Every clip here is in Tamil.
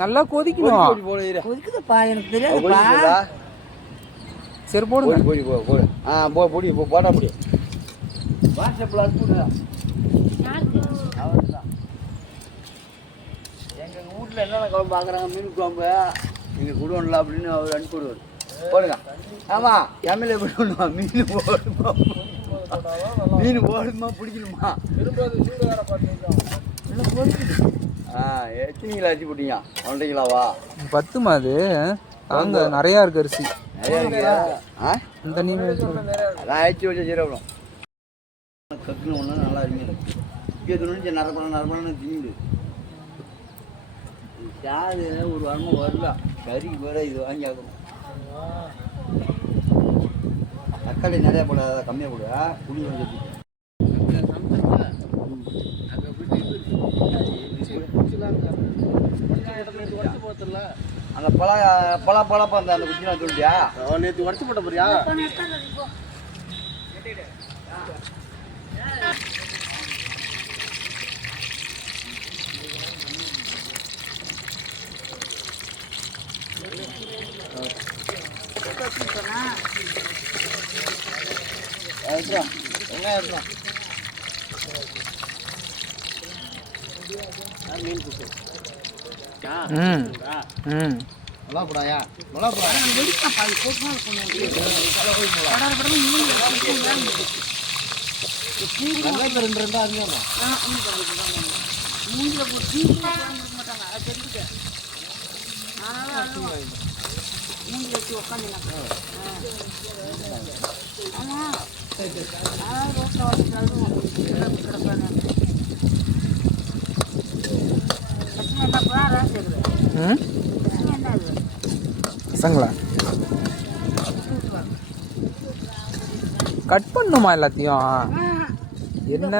நல்லா கொதிக்கணும். கொதிக்குதுப்பா, எனக்கு தெரியாதுப்பா. சரி போடுங்க. பொடி போட்டா முடியும். வாட்ஸ்அப்பில் அனுப்புங்க. எங்கள் வீட்டில் என்னென்ன குழம்பு பார்க்குறாங்க, மீன் குழம்பு நீங்கள் கொடுவல அப்படின்னு அவர் அனுப்பிவிடுவார். போடுங்க. ஆமாம், எம்எல்ஏ போடுவா. மீன் போடுமா, மீன் போடுமா, பிடிக்கணுமா? எத்தனை கிலோ அரிசி போட்டீங்க? 1.5 கிலோவா? 10மா அது? அங்கே நிறையா இருக்கு அரிசி. நிறையா இருக்கு. இந்த நீங்கள் அதான் அரிசி வச்ச சீரகம் கக்குன்னு ஒன்று நல்லா இருக்குது. இங்கே நரப்பணம் திங்கிடு. சாது ஒரு வாரமாக வரல. கறிக்கு போகிற இது வாங்கி ஆகணும். தக்காளி நிறையா போடாத, கம்மியாக போடுவா. புளி வந்து அந்த பழப்பா அந்த குச்சிலாம் சொல்லியா? நேற்று உடச்சு போட்ட போறியா? மீன் குத்து நல்லா போடாயா, நல்லா போடா. ரெண்டு ரெண்டா அதிகமா பசங்களா கட் பண்ணுமா எல்லாத்தையும்? என்ன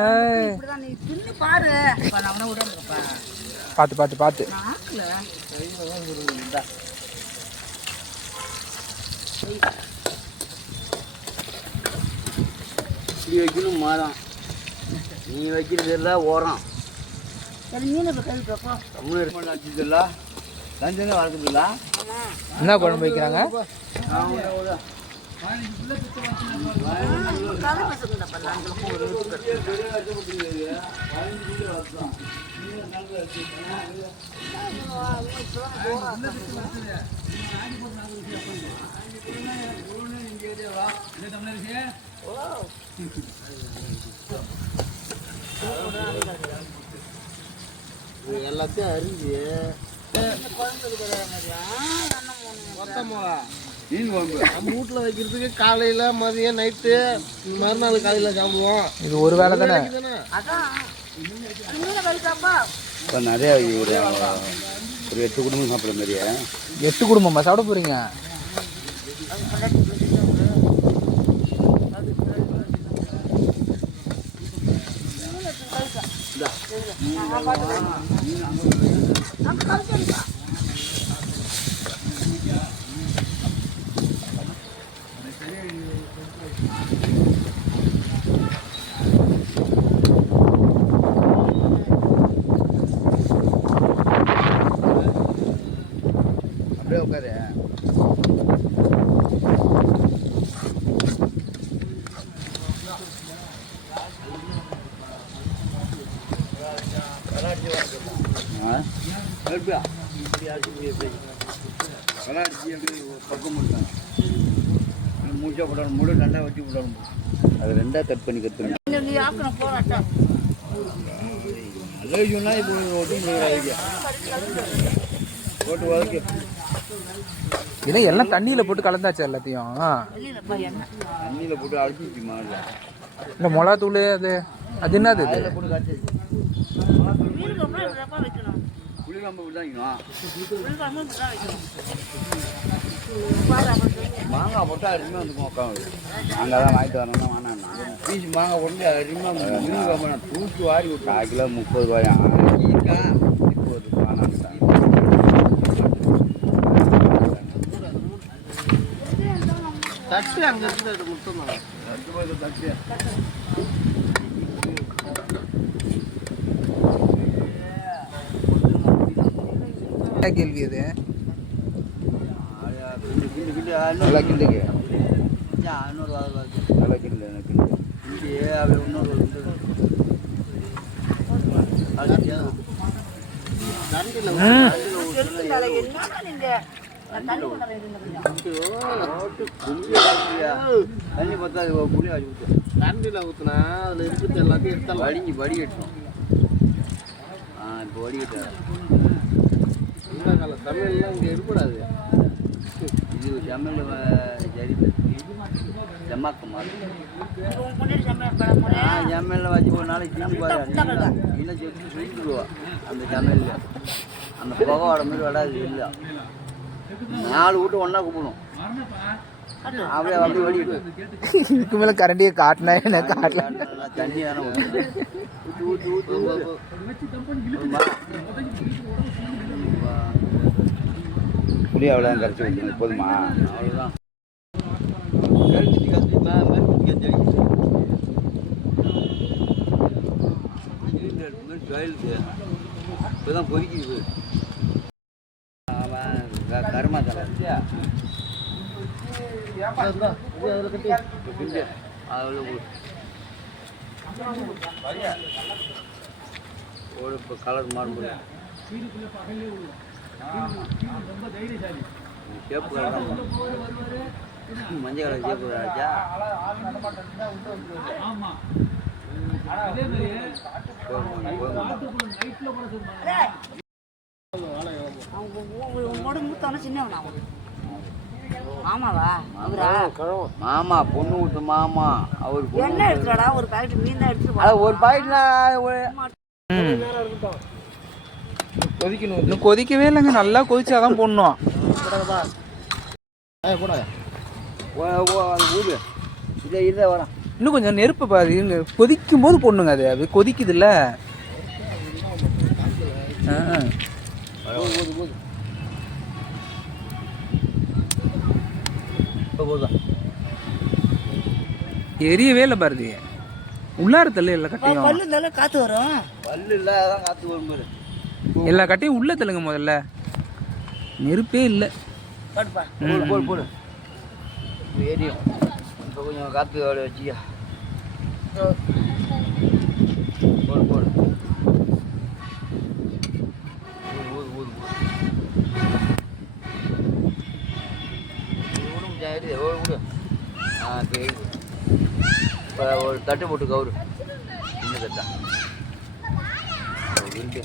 பார்த்து பார்த்து பார்த்து இப்படி வைக்கணும். மரம் நீ வைக்கிறதுல ஓரம் வளர்க்குதுல்ல. என்ன குழம்பு வைக்கிறாங்க? எல்லாத்தையும் அறிஞ்சு மீன் குழம்பு நம்ம வீட்டில் வைக்கிறதுக்கு காலையில் மதியம் நைட்டு மறுநாள் காலையில் சாப்பிடுவோம். இது ஒரு வேலை தானே? இப்போ நிறையா ஒரு 8 குடும்பம் சாப்பிட்ற மாதிரியா? 8 குடும்பமா சாப்பிட போறீங்க? அப்படியே உட்காரு. பக்கம் மூச்சா போடணும். முழு ரெண்டாக வச்சு போடணும். அது ரெண்டாக கட் பண்ணி கற்றுக்கணும். அதே சொன்னால் இப்போ போட்டு வதக்கு. இல்லை எல்லாம் தண்ணியில் போட்டு கலந்தாச்சு எல்லாத்தையும். தண்ணியில் போட்டு அடிச்சுமா? இல்லை மிளகாத்தூள் அது அது என்னது? அதில் போட்டு காய்ச்சி புளிக்குழம்பு தான் மாங்காய் போட்டால் அருமையாக வந்துக்கும். உட்காந்து மாங்காய் தான் வாங்கிட்டு வரணும். வேணாம் பீஸ் மாங்காய் போட்டு அருமையாக மீன் நான் தூக்கி வாரி விட்டு 1 கிலோ 30 ரூபாயா இருக்கா? 30 வேணாம். தட்டு அங்கே இருந்து முத்தம் தட்டு என்ன கேள்வி அது? நல்லா கிண்டுக்கு நல்லா கிண்டு எனக்கு கிண்டி அப்படியே இன்னொரு தண்ணி பார்த்தா புளி அடி ஊற்று தண்ணியில் ஊற்றுனா அதில் இருக்கிறது எல்லாத்தையும் எடுத்தால் வடிகட்டணும். இப்போ வடிகட்டாது இந்த கால தமிழ்லாம் இங்கே இருக்கக்கூடாது. இது தமிழ் சரி ஜமாக்கமா ஜம்மையில் வச்சு ஒரு நாளைக்கு கிண்டி பாரு இல்லை செஞ்சு சுழிச்சுடுவா அந்த ஜம்மையில் அந்த புகை வர மாதிரி வராது. இல்லை 4 வீட்டு ஒன்றா கூப்பிடணும் அப்படியே அப்படியே வடிக்கிட்டு இதுக்கு மேலே கரண்டியை காட்டினா என்ன காட்டல தண்ணி தானே ஊற்றி ஊற்றி ஊற்றி புளி அவ்வளோதான் கரைச்சி வைக்கணும் போதுமா? அவ்வளோதான். இப்போதான் பொறிக்குது கருமா தலை இப்போ கலர் மாறும்போது சேப்பு கலர் தான் மஞ்சள் கலர் சேப்பு ஆச்சா மாமா பொண்ணு விட்டு மாமா அவர் என்ன எடுத்துடா ஒரு பாக்கெட் மீன் தான் எடுத்துட்டு ஒரு பாக்கெட்ல கொதிக்கணும். இன்னும் கொதிக்கவே இல்லைங்க, நல்லா கொதிச்சாதான் போடணும். இன்னும் கொஞ்சம் நெருப்பு பாரு, கொதிக்கும் போது போடணுங்க. அது கொதிக்குது இல்ல. எரியவே இல்லை பாருது. உள்ளாரத்துல எல்லா கட்டையும் காத்து வரும். பல்லு இல்லாதான் காத்து வரும் பாரு. எல்லா கட்டையும் உள்ள தள்ளுங்க முதல்ல. நெருப்பே இல்லை. போடு போடு எரியும். இப்போ கொஞ்சம் காற்று வேலை வச்சியா போடு போடு ஊது ஊது ஊடு இப்போ ஒரு தட்டு போட்டு கவுரு சின்ன தட்டா விண்டு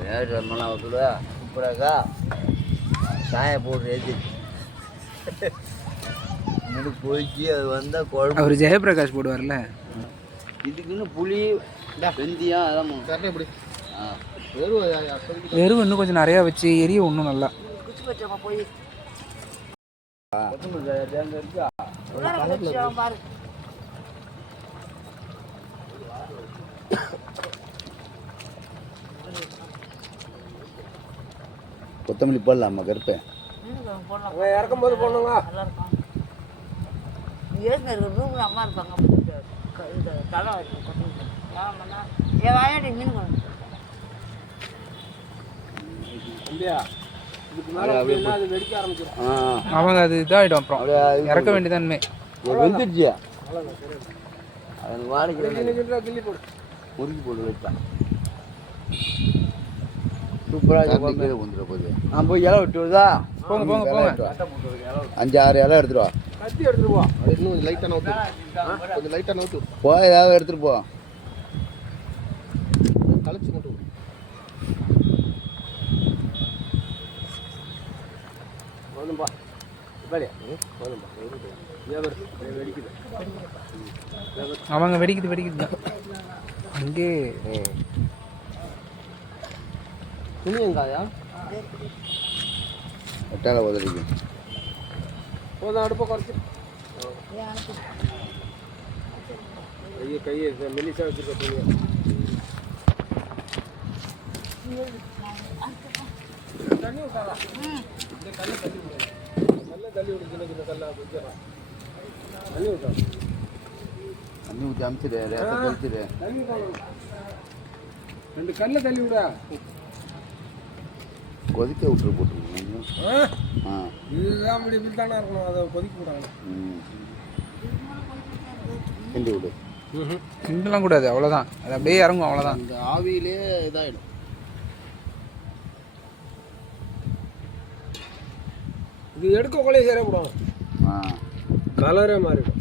வேறு மண்ணா வச்சுடுவா சூப்பராக்கா சாய போட்டு எழுதி முடி போய்ச்சி அது வந்தால் குழம்பு. அவர் ஜெயபிரகாஷ் போடுவார்ல. இதுக்குன்னு புளி வெந்தியம் அதான் எப்படி வெறும் இன்னும் கொஞ்சம் நிறையா வச்சு எரிய ஒன்றும் நல்லா. போய் கொத்தமல்லி போடலாமா கருப்பை இறக்கும் போது போடணுங்க. ரூம்ல அம்மா இருப்பாங்க. தலை என் வாயாடி மீன் அவங்க அது இதாகிடும். அப்புறம் இறக்க வேண்டியதானே வெந்துடுச்சியா அது வாடகை கிள்ளி போடு முறுக்கி போடு வச்சா சூப்பராக வந்துட போகுது. நான் போய் இலை விட்டு வருதா? போங்க போங்க போங்க. 5-6 இலை எடுத்துட்டு வா. கத்தி எடுத்துட்டு போ. அது இன்னும் கொஞ்சம் லைட்டாக நோட்டு, கொஞ்சம் லைட்டாக நோட்டு போ. ஏதாவது எடுத்துட்டு போ. கழிச்சு மட்டும் போதும்பா. போதும்பா. வெடிக்குது. அவங்க வெடிக்குது அங்கே துணியங்காயா எட்டால உதறிக்கும். போதும் அடுப்பை குறைச்சி கையை மெலிசா வச்சுருக்க துணியை தண்ணி விட்டாரா? நல்லா தள்ளி விடு. சின்ன சின்ன கல்லா வச்சிடறான். தண்ணி விட்டா தண்ணி ஊற்றி அமுச்சிடு. கழிச்சிடு. தண்ணி விட்டாங்க. 2 கல்லை தள்ளி விட. கொதிக்க விட்டு போட்டுருக்கணும். இதுதான் அப்படி இப்படி தானே இருக்கணும், அதை கொதிக்க கூடாது. கிண்டி விடு. கிண்டலாம் கூடாது, அவ்வளோதான். அது அப்படியே இறங்கும், அவ்வளோதான். இந்த ஆவியிலே இதாகிடும். இது எடுக்க கொள்ளையே சேர போடும், கலரே மாறிடும்.